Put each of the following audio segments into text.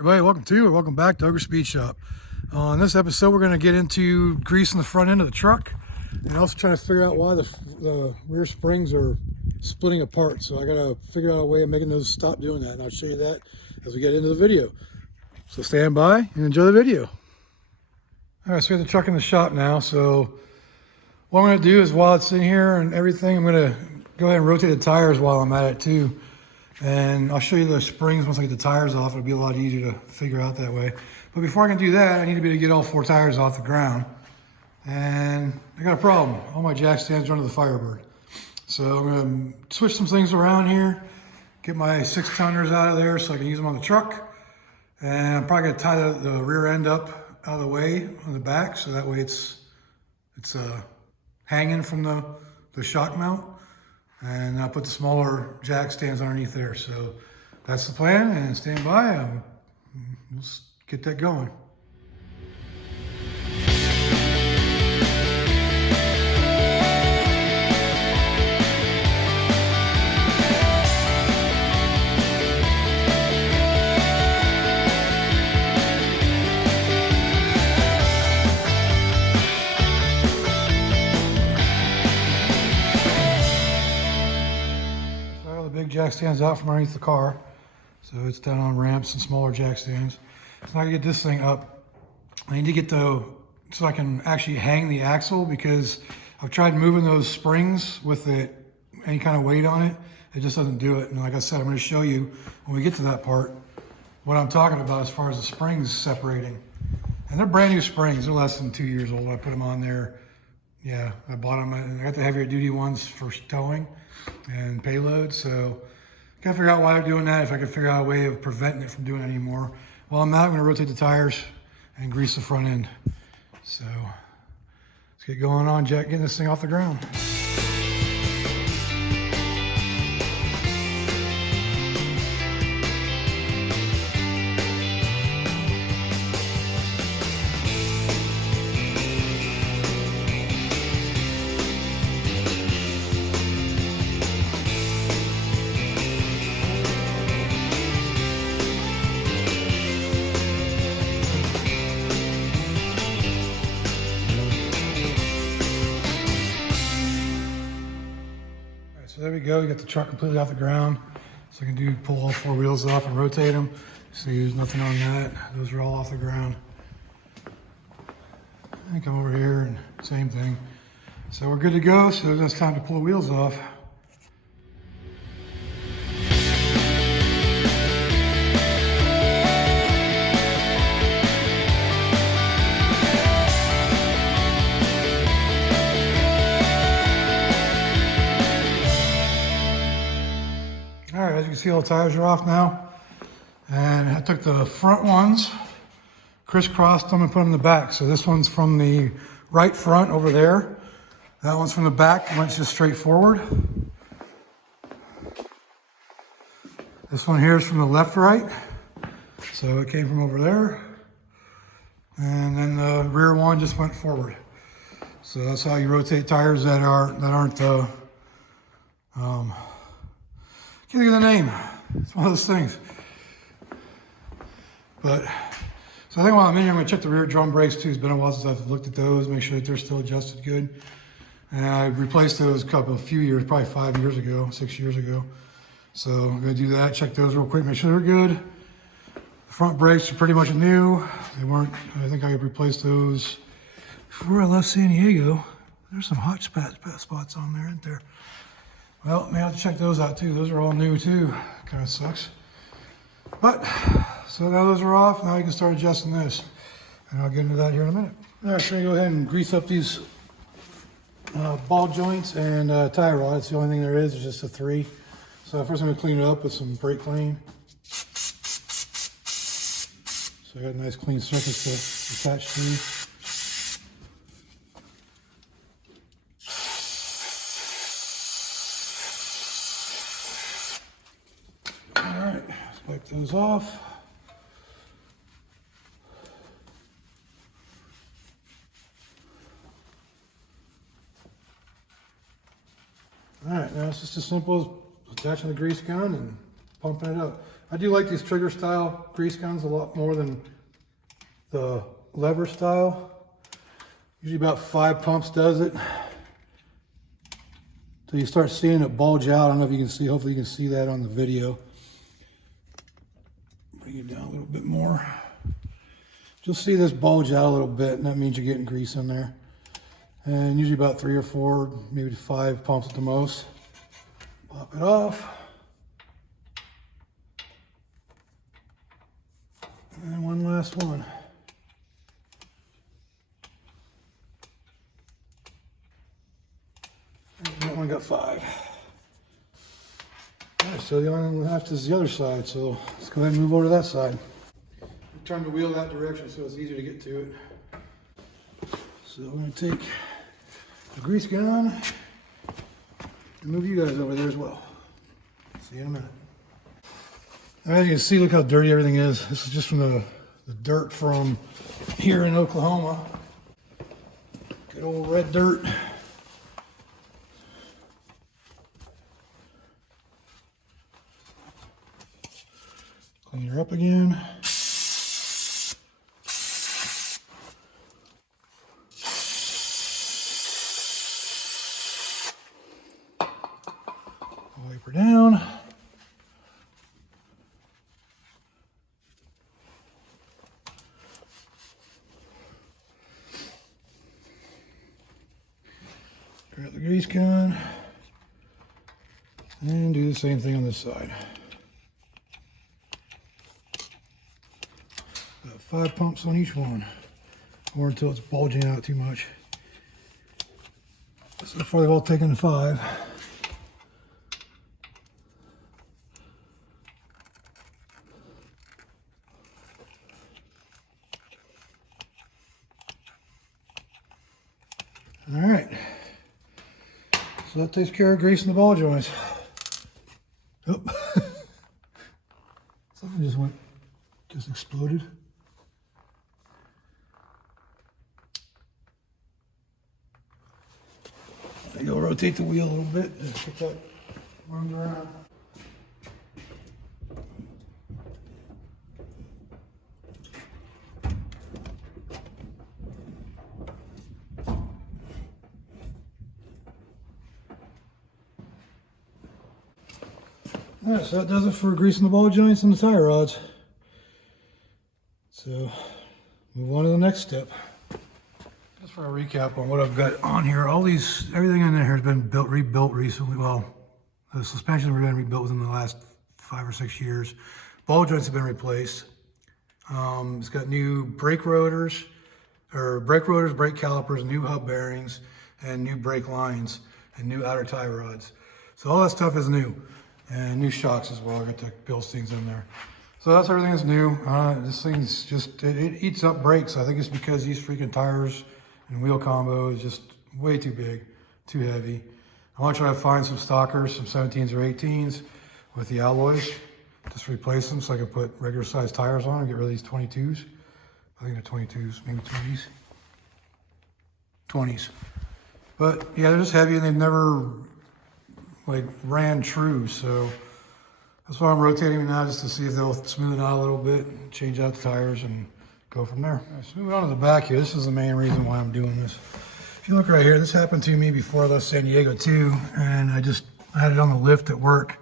Everybody, welcome back to Ogre Speed Shop. On this episode, we're going to get into greasing the front end of the truck and also trying to figure out why the rear springs are splitting apart. So I got to figure out a way of making those stop doing that, and I'll show you that as we get into the video. So stand by and enjoy the video. All right, so we have the truck in the shop now. So what I'm going to do is while it's in here and everything, I'm going to go ahead and rotate the tires while I'm at it too. And I'll show you the springs once I get the tires off. It'll be a lot easier to figure out that way. But before I can do that, I need to be able to get all 4 tires off the ground. And I got a problem. All my jack stands are under the Firebird. So I'm gonna switch some things around here, get my 6-tonners out of there so I can use them on the truck. And I'm probably gonna tie the rear end up out of the way on the back, so that way it's hanging from the shock mount. And I'll put the smaller jack stands underneath there. So that's the plan, and stand by. Let's get that going. Big jack stands out from underneath the car, so it's down on ramps and smaller jack stands. So now I get this thing up. I need to get so I can actually hang the axle, because I've tried moving those springs with any kind of weight on it. It just doesn't do it. And like I said, I'm going to show you when we get to that part what I'm talking about as far as the springs separating. And they're brand new springs. They're less than 2 years old. I put them on there. Yeah, I bought them, and I got the heavier duty ones for towing and payload. So gotta figure out why they're doing that, if I can figure out a way of preventing it from doing it anymore. While I'm out, I'm gonna rotate the tires and grease the front end. So let's get going on getting this thing off the ground. So there we go, we got the truck completely off the ground. So I can pull all 4 wheels off and rotate them. See, there's nothing on that. Those are all off the ground. I come over here and same thing. So we're good to go, so it's time to pull the wheels off. All right, as you can see, all the tires are off now. And I took the front ones, crisscrossed them and put them in the back. So this one's from the right front over there. That one's from the back, went just straight forward. This one here is from the left right. So it came from over there. And then the rear one just went forward. So that's how you rotate tires that aren't can't think of the name. It's one of those things. So I think while I'm in here, I'm gonna check the rear drum brakes too. It's been a while since I've looked at those, make sure that they're still adjusted good. And I replaced those a few years, probably 5 years ago, 6 years ago. So I'm gonna do that, check those real quick, make sure they're good. The front brakes are pretty much new. They weren't, I think I replaced those before I left San Diego. There's some hot spots on there, isn't there? Well, may have to check those out too. Those are all new too. Kind of sucks. But, so now those are off. Now you can start adjusting this. And I'll get into that here in a minute. All right, so I'm gonna go ahead and grease up these ball joints and tie rod. It's the only thing there is. It's just a 3. So first I'm gonna clean it up with some brake clean. So I got a nice clean surface to attach to. Wipe those off. All right, now it's just as simple as attaching the grease gun and pumping it up. I do like these trigger style grease guns a lot more than the lever style. Usually about 5 pumps does it. So you start seeing it bulge out. I don't know if you can see, hopefully you can see that on the video. Bring it down a little bit more. You'll see this bulge out a little bit, and that means you're getting grease in there. And usually about 3 or 4, maybe 5 pumps at the most. Pop it off. And one last one. And that one got 5. All right, so the only one left is the other side, so let's go ahead and move over to that side. Turn the wheel that direction so it's easier to get to it. So we're going to take the grease gun and move you guys over there as well. See you in a minute. As you can see, look how dirty everything is. This is just from the dirt from here in Oklahoma. Good old red dirt. Clean her up again. Wipe her down. Grab the grease gun and do the same thing on this side. About 5 pumps on each one, or until it's bulging out too much. So far they've all taken 5. All right, so that takes care of greasing the ball joints. Oh, something just exploded. You'll rotate the wheel a little bit and get that moved around. Alright, so that does it for greasing the ball joints and the tie rods. So, move on to the next step. Just for a recap on what I've got on here, everything in there has been rebuilt recently. Well, the suspensions have been rebuilt within the last 5 or 6 years. Ball joints have been replaced. It's got new brake rotors, brake calipers, new hub bearings, and new brake lines, and new outer tie rods. So all that stuff is new. And new shocks as well. I got the Bilsteins in there. So that's everything that's new. This thing's just, it eats up brakes. I think it's because these freaking tires and wheel combo is just way too big, too heavy. I want to try to find some stockers, some 17s or 18s with the alloys. Just replace them so I can put regular size tires on and get rid of these 22s. I think they're 22s, maybe 20s. 20s. But yeah, they're just heavy and they've never ran true, so that's why I'm rotating them now, just to see if they'll smooth it out a little bit, change out the tires, and go from there. All right, so moving on to the back here, this is the main reason why I'm doing this. If you look right here, this happened to me before I left San Diego too, and I had it on the lift at work,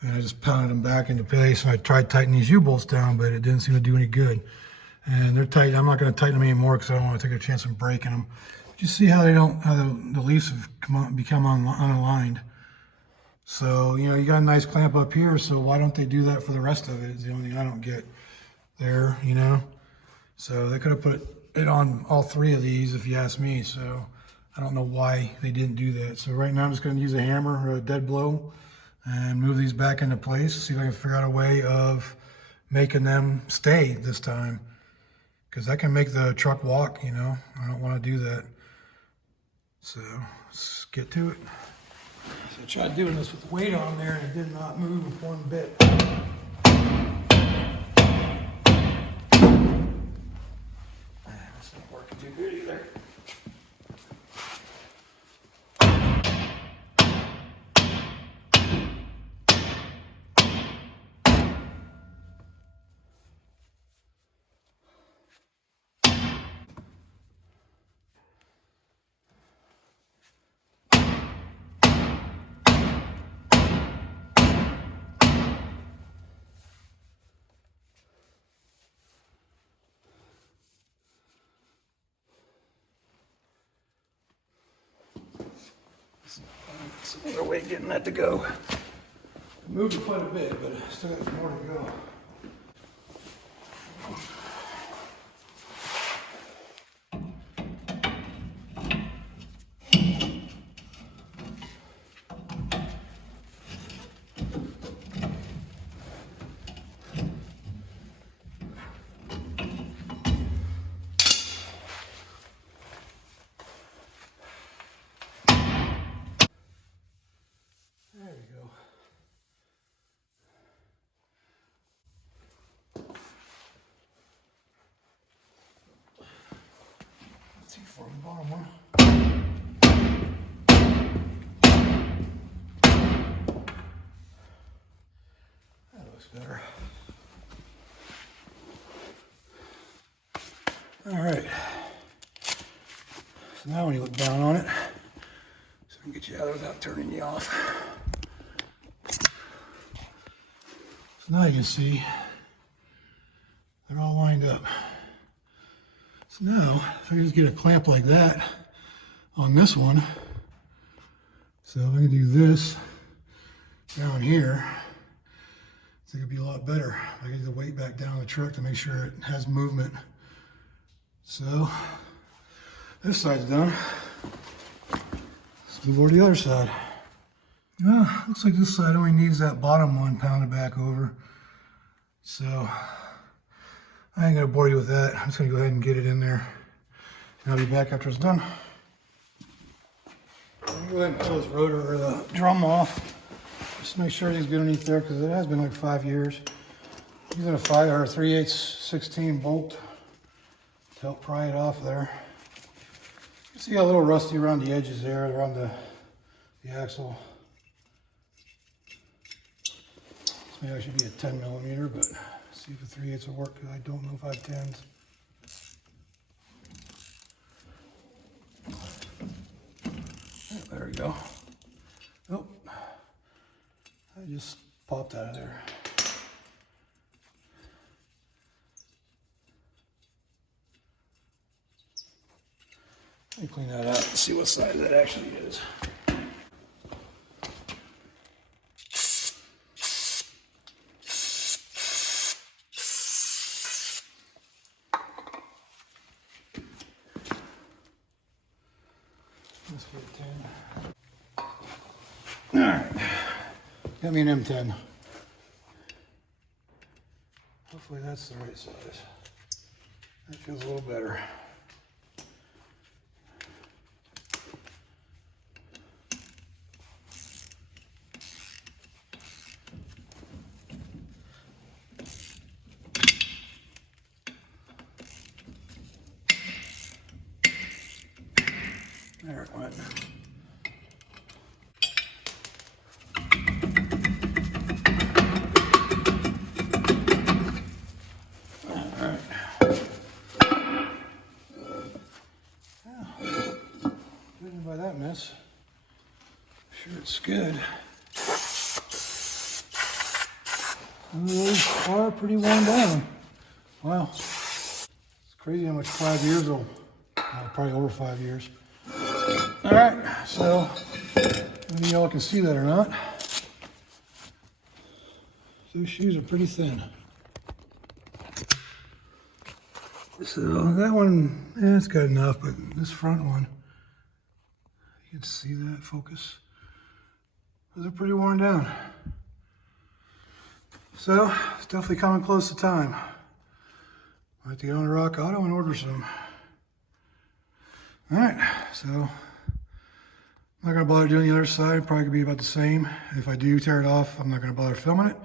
and I just pounded them back into place, and I tried tightening these U-bolts down, but it didn't seem to do any good. And they're tight. I'm not going to tighten them anymore because I don't want to take a chance of breaking them. But you see how the leaves have become unaligned. So, you know, you got a nice clamp up here, so why don't they do that for the rest of it? It's the only thing I don't get there, you know? So they could have put it on all 3 of these if you ask me, so I don't know why they didn't do that. So right now I'm just going to use a hammer or a dead blow and move these back into place, see if I can figure out a way of making them stay this time. Because that can make the truck walk, you know? I don't want to do that. So let's get to it. So I tried doing this with weight on there and it did not move one bit. That's not working too good either. Another way of getting that to go. Moved it quite a bit, but still got more to go. There we go. Let's see for the bottom one. That looks better. All right. So now when you look down on it, so I can get you out without turning you off. So now you can see they're all lined up. So now, if I just get a clamp like that on this one, so if I can do this down here, I think it'd be a lot better. I get the weight back down the truck to make sure it has movement. So this side's done. Let's move over to the other side. Well, looks like this side only needs that bottom one pounded back over. So I ain't gonna bore you with that. I'm just gonna go ahead and get it in there. And I'll be back after it's done. I'm gonna go ahead and pull this rotor or the drum off. Just to make sure everything's good underneath there because it has been like 5 years. Using a 3/8 16 bolt to help pry it off there. You see a little rusty around the edges there, around the axle. This may actually be a 10 millimeter, but see if a 3/8 will work because I don't know if I have 10s. There we go. Oh, I just popped out of there. Let me clean that out and see what size that actually is. Let's get 10. All right, got me an M10. Hopefully that's the right size. That feels a little better. There it went. Alright. Judging by that mess, sure it's good. Those are pretty worn down. Wow. It's crazy how much 5 years old. Probably over 5 years. All right, so I don't know if y'all can see that or not. Those shoes are pretty thin. So that one, it's good enough, but this front one, you can see that focus. Those are pretty worn down. So it's definitely coming close to time. I have to get on the Rock Auto and order some. All right, so I'm not gonna bother doing the other side. Probably gonna be about the same. If I do tear it off, I'm not gonna bother filming it.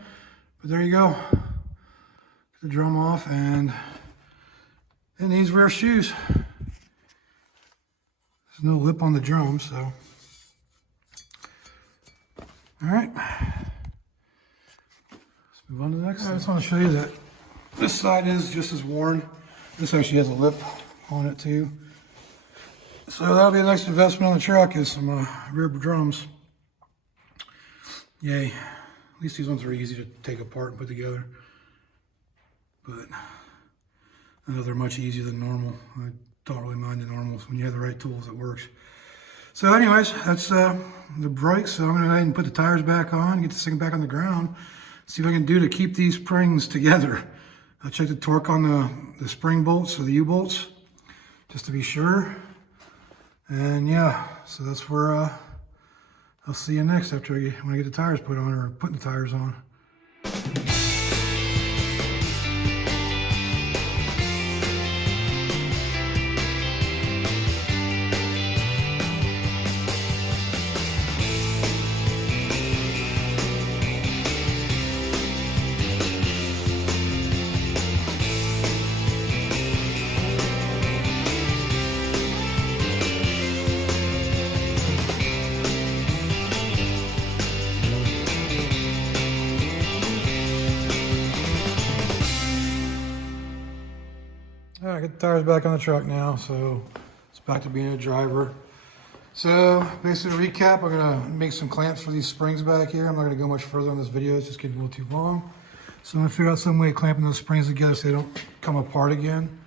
But there you go. Get the drum off, and it needs rear shoes. There's no lip on the drum, so. All right. Let's move on to the next. I just want to show you that this side is just as worn. This actually has a lip on it too. So that'll be the next investment on the truck, is some rear drums. Yay. At least these ones are easy to take apart and put together. But I know they're much easier than normal. I don't really mind the normals. When you have the right tools, it works. So anyways, that's the brakes. So I'm going to go ahead and put the tires back on, get this thing back on the ground, see what I can do to keep these springs together. I'll check the torque on the spring bolts or the U-bolts, just to be sure. And yeah, so that's where I'll see you next after when I get the tires put on, or putting the tires on. All right, get the tires back on the truck now, so it's back to being a driver. So basically, to recap, I'm gonna make some clamps for these springs back here. I'm not gonna go much further on this video, it's just getting a little too long. So I'm gonna figure out some way of clamping those springs together so they don't come apart again.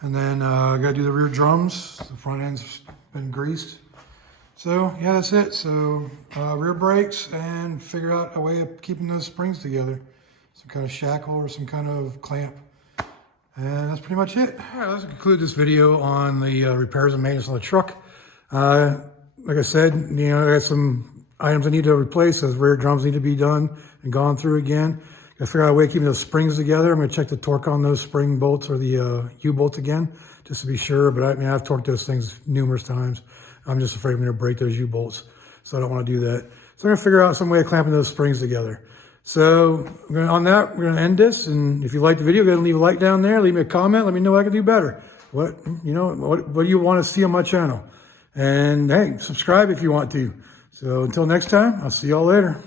And then I gotta do the rear drums. The front end's been greased. So yeah, that's it. So rear brakes, and figure out a way of keeping those springs together. Some kind of shackle or some kind of clamp. And that's pretty much it. All right, let's conclude this video on the repairs and maintenance on the truck. Like I said, I got some items I need to replace. Those rear drums need to be done and gone through again. Got to figure out a way of keeping those springs together. I'm going to check the torque on those spring bolts or the U-bolts again, just to be sure. But I've torqued those things numerous times. I'm just afraid I'm going to break those U-bolts, so I don't want to do that. So I'm going to figure out some way of clamping those springs together. So on that, we're going to end this. And if you liked the video, go ahead and leave a like down there. Leave me a comment. Let me know what I can do better. What do you want to see on my channel? And hey, subscribe if you want to. So until next time, I'll see y'all later.